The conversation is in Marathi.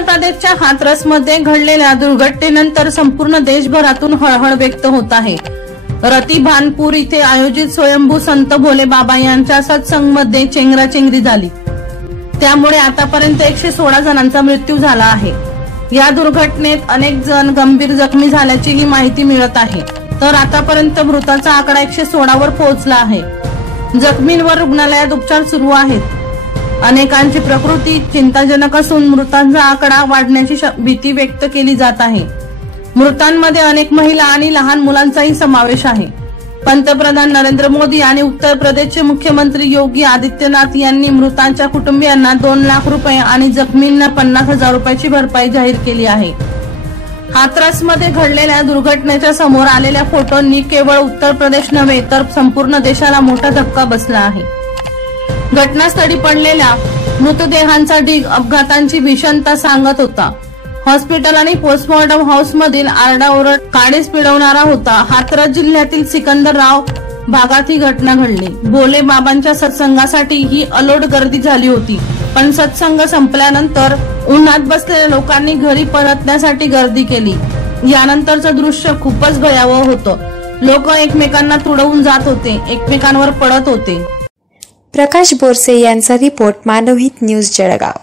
उत्तर प्रदेशच्या हाथरसमध्ये घडलेल्या दुर्घटनेनंतर संपूर्ण देशभरातून हळहळ व्यक्त होत आहे। रतिभानपूर इथे आयोजित स्वयंभू संत भोले बाबा यांच्या सत्संगमध्ये चेंगराचेंगरी झाली। त्यामुळे आतापर्यंत 116 जणांचा मृत्यू झाला आहे। या दुर्घटनेत अनेक जण गंभीर जखमी झाल्याचीही माहिती मिळत आहे। तर आतापर्यंत मृतांचा आकडा 116 वर पोहोचला आहे। जखमींवर रुग्णालयात उपचार सुरू आहेत। अनेकांची प्रकृती चिंताजनक असून मृतांचा आकडा वाढण्याची भीती व्यक्त केली जात आहे। मृतांमध्ये अनेक महिला आणि लहान मुलांचाही समावेश आहे। पंतप्रधान नरेंद्र मोदी आणि उत्तर प्रदेशचे मुख्यमंत्री योगी आदित्यनाथ यांनी मृतांच्या कुटुंबियांना 2 लाख रुपये आणि जखमींना 50,000 रुपयाची भरपाई जाहीर केली आहे। हाथरसमध्ये घडलेल्या दुर्घटनेच्या समोर आलेल्या फोटोंनी केवळ उत्तर प्रदेश नव्हे तर संपूर्ण देशाला मोठा धक्का बसला आहे। घटनास्थळी पडलेल्या मृतदेहांचा ढीग अपघातांची भीषणता सांगत होता। हॉस्पिटल आणि पोस्टमॉर्टम हाऊस मधील आरडाओरड काळीज पिळवणारा होता। हाथरस जिल्ह्यातील सिकंदराव भागात ही घटना घडली। भोले बाबांच्या सत्संगासाठी ही अलोट गर्दी झाली होती, पण सत्संग संपल्यानंतर उन्हात बसलेल्या लोकांनी घरी परतण्यासाठी गर्दी केली। यानंतरचं दृश्य खूपच भयावह होतं। लोक एकमेकांना तुडवून जात होते, एकमेकांवर पडत होते। प्रकाश बोरसे यांचा रिपोर्ट, मानवहित न्यूज, जळगाव।